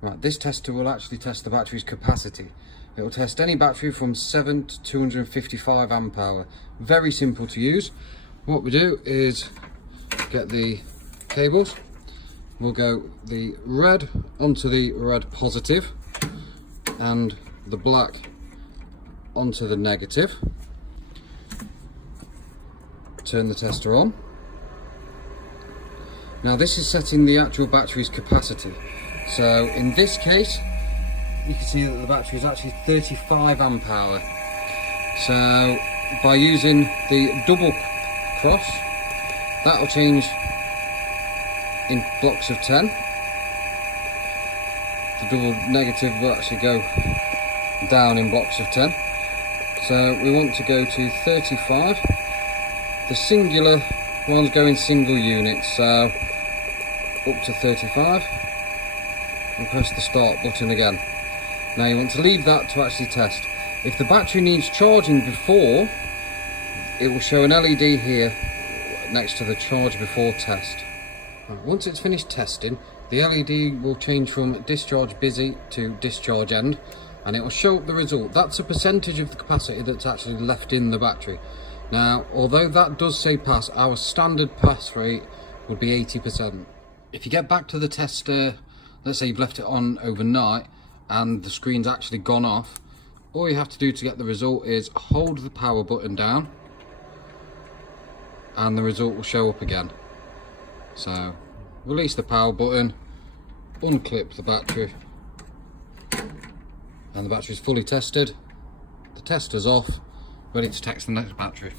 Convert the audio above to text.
Right, this tester will actually test the battery's capacity. It will test any battery from 7 to 255 amp hour. Very simple to use. What we do is get the cables. We'll go the red onto the red positive and the black onto the negative. Turn the tester on. Now this is setting the actual battery's capacity. So in this case, you can see that the battery is actually 35 amp hour. So by using the double cross, that will change in blocks of 10. The double negative will actually go down in blocks of 10. So we want to go to 35. The singular ones go in single units, so up to 35. And press the start button again. Now you want to leave that to actually test. If the battery needs charging before, it will show an LED here next to the charge before test. Right, once it's finished testing, the LED will change from discharge busy to discharge end, and it will show up the result. That's a percentage of the capacity that's actually left in the battery. Now, although that does say pass, our standard pass rate would be 80%. If you get back to the tester, let's say you've left it on overnight and the screen's actually gone off, all you have to do to get the result is hold the power button down and the result will show up again. So release the power button, unclip the battery, and the battery is fully tested. The tester's off, ready to test the next battery.